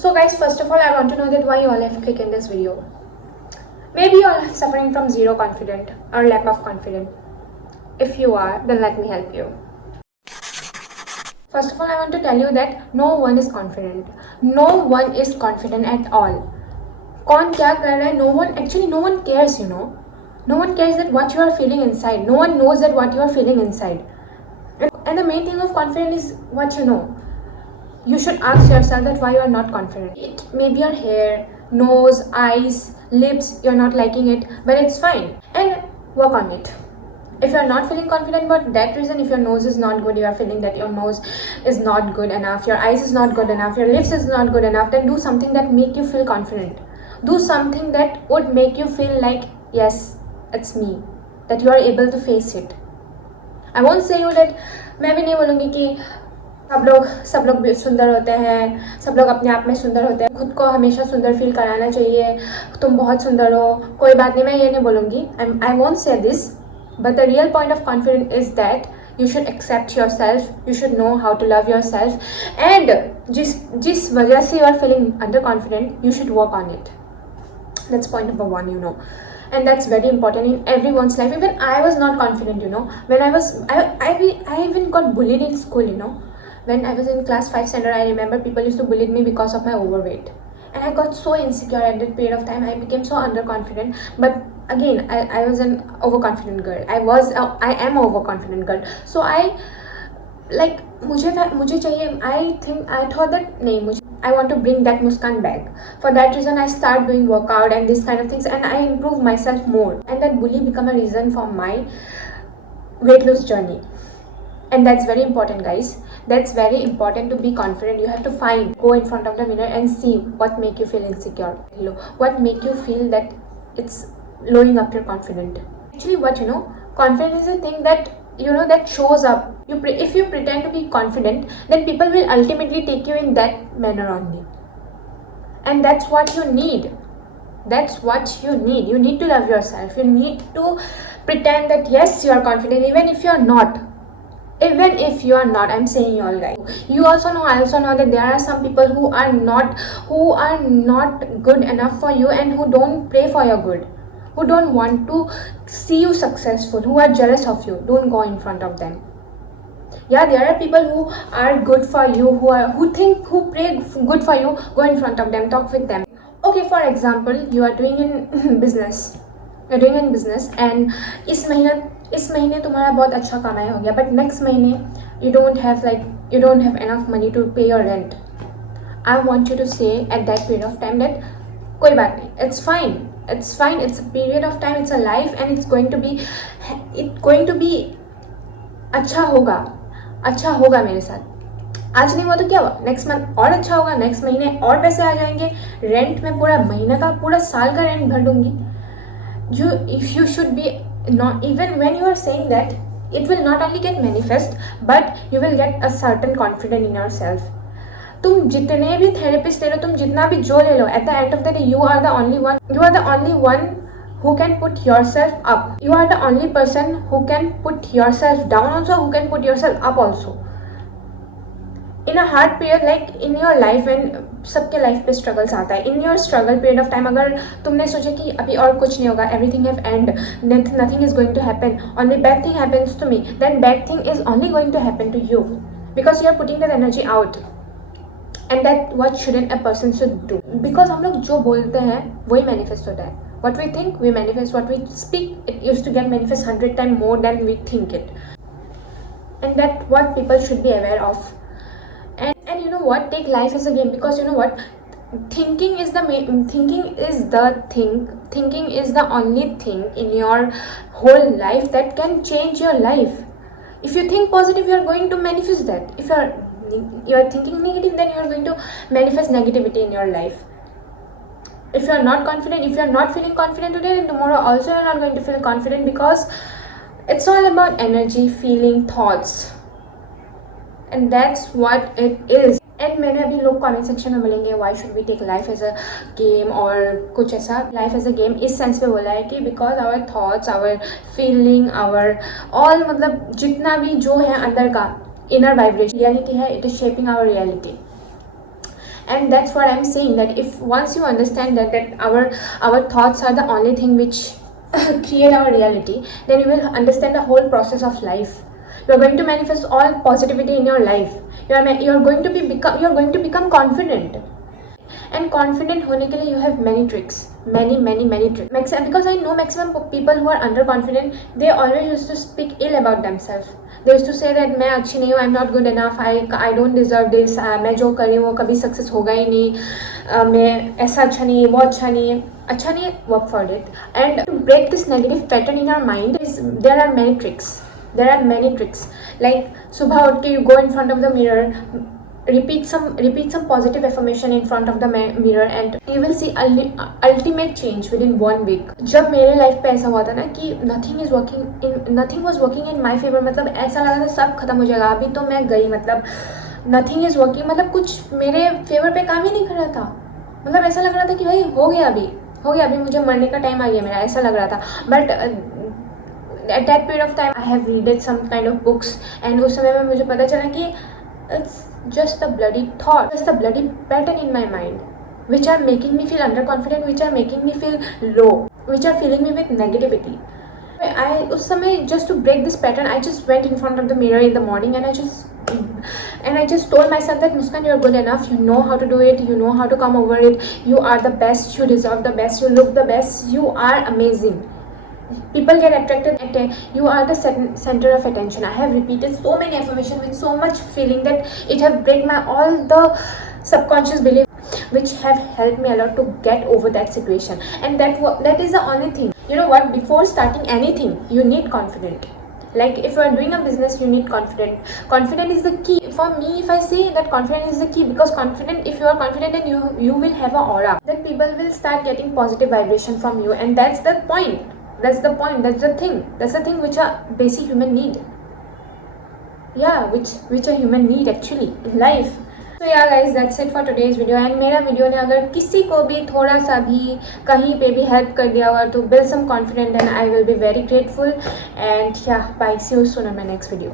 So guys, first of all, I want to know that why you all have clicked in this video. Maybe you all are suffering from zero confidence or lack of confidence. If you are, then let me help you. First of all, I want to tell you that no one is confident. No one is confident at all. कौन क्या कर रहा है? No one cares, you know. No one cares that what you are feeling inside. No one knows that what you are feeling inside. And the main thing of confidence is what you know. You should ask yourself that why you are not confident. It may be your hair, nose, eyes, lips, you're not liking it, but it's fine. And work on it. If you're not feeling confident about that reason, if your nose is not good, you are feeling that your nose is not good enough, your eyes is not good enough, your lips is not good enough, then do something that make you feel confident. Do something that would make you feel like, yes, it's me, that you are able to face it. I won't say you that, मैं भी नहीं बोलूँगी कि सब लोग भी सुंदर होते हैं, सब लोग अपने आप में सुंदर होते हैं, खुद को हमेशा सुंदर फील कराना चाहिए, तुम बहुत सुंदर हो, कोई बात नहीं, मैं ये नहीं बोलूँगी. I won't say this, but the real point of confidence is that you should accept yourself, you should know how to love yourself, and जिस वजह से you are feeling underconfident, you should work on it. That's point number one, you know. And that's very important in everyone's life. Even I was not confident, you know. When I even got bullied in school, you know. When I was in class 5 standard, I remember people used to bully me because of my overweight. And I got so insecure at that period of time. I became so underconfident. But again, I was an overconfident girl. I am an overconfident girl. So मुझे चाहिए, I thought that नहीं, I want to bring that Muskan back. For that reason, I start doing workout and this kind of things, and I improve myself more. And that bully become a reason for my weight loss journey. And that's very important, guys. That's very important to be confident. You have to go in front of the mirror and see what make you feel insecure, what make you feel that it's lowering up your confidence. Actually, confidence is a thing that that shows up. If you pretend to be confident, then people will ultimately take you in that manner only. And that's what you need. That's what you need. You need to love yourself. You need to pretend that yes, you are confident, even if you are not. Even if you are not, I'm saying you all guys. You also know, I also know that there are some people who are not good enough for you and who don't pray for your good, who don't want to see you successful, who are jealous of you. Don't go in front of them. Yeah, there are people who are good for you, who pray good for you. Go in front of them, talk with them. Okay, for example, you are doing in business. You're doing in business and इस महीने तुम्हारा बहुत अच्छा कमाई हो गया, but next महीने you don't have enough money to pay your rent. I want you to say at that period of time that कोई बात नहीं, it's fine, it's a period of time, it's a life, and it's going to be अच्छा होगा मेरे साथ. आज नहीं हुआ तो क्या हुआ, नेक्स्ट मंथ और अच्छा होगा, नेक्स्ट महीने और पैसे आ जाएंगे, रेंट में पूरा साल का रेंट भर दूंगी. You should be not, even when you are saying that, it will not only get manifest, but you will get a certain confidence in yourself. तुम जितने भी थेरेपिस्ट ले लो, तुम जितना भी जो ले लो, at the end of the day you are the only one who can put yourself up. You are the only person who can put yourself down also, who can put yourself up also. In a hard period, like in your life, when सबके life पे struggles आता है, in your struggle period of time, अगर तुमने सोचा कि अभी और कुछ नहीं होगा, everything have end, nothing is going to happen, only bad thing happens to me, then bad thing is only going to happen to you, because you are putting that energy out, and that what shouldn't a person should do. Because हम लोग जो बोलते हैं वही manifest होता है. What we think, we manifest. What we speak, it used to get manifest 100 times more than we think it. And that what people should be aware of. And you know what? Take life as a game, because you know what? Thinking is the thing. Thinking is the only thing in your whole life that can change your life. If you think positive, you are going to manifest that. If you are thinking negative, then you are going to manifest negativity in your life. If you are not confident, if you are not feeling confident today, then tomorrow also you are not going to feel confident, because it's all about energy, feeling, thoughts. And that's what it is. And मैंने अभी लोग comment section में बोलेंगे why should we take life as a game और कुछ ऐसा. Life as a game इस sense पे बोला है कि because our thoughts, our feeling, our all, मतलब जितना भी जो है अंदर का inner vibration reality है, it is shaping our reality. And that's what I'm saying, that if once you understand that our thoughts are the only thing which create our reality, then you will understand the whole process of life. You are going to manifest all positivity in your life. You are going to become confident. And confident होने के लिए you have many tricks, many tricks. Because I know maximum people who are underconfident, they always used to speak ill about themselves. They used to say that मैं अच्छी नहीं हूँ, I'm not good enough, I don't deserve this, मैं जो कर रही हूँ वो कभी सक्सेस होगा ही नहीं, मैं ऐसा अच्छा नहीं है, वो अच्छा नहीं है, work for it. And to break this negative pattern in our mind, there are many tricks. Like सुबह उठ के you go in front of the mirror, repeat some positive affirmation in front of the mirror, and you will see ultimate change within 1 week. जब मेरे life पे ऐसा हुआ था ना कि nothing was working in my favor, मतलब ऐसा लगा था सब खत्म हो जाएगा, अभी तो मैं गई, मतलब nothing is working, मतलब कुछ मेरे फेवर पे काम ही नहीं कर रहा था, मतलब ऐसा लग रहा था कि भाई हो गया अभी मुझे मरने का टाइम आ गया मेरा, ऐसा लग रहा था. But at that period of time I have read some kind of books, and उस समय में मुझे पता चला कि it's just a bloody thought, just a bloody pattern in my mind, which are making me feel underconfident, which are making me feel low, which are filling me with negativity. उस समय, just to break this pattern, I just went in front of the mirror in the morning, and I just told myself that Muskan, you're good enough, you know how to do it, you know how to come over it, you are the best, you deserve the best, you look the best, you are amazing. People get attracted, you are the center of attention. I have repeated so many affirmations with so much feeling that it have break my all the subconscious belief, which have helped me a lot to get over that situation. And that is the only thing. You know what, before starting anything you need confidence. Like if you are doing a business, you need confidence is the key. For me, if I say that confidence is the key, because if you are confident, then you will have an aura, then people will start getting positive vibration from you, and that's the point. That's the thing which a basic human need. Yeah, which a human need actually in life. So yeah guys, that's it for today's video. And मेरा video ने अगर किसी को भी थोड़ा सा भी कहीं पे भी हेल्प कर दिया हुआ तो build some confidence, and I will be very grateful. And yeah, bye, see you soon on my next video.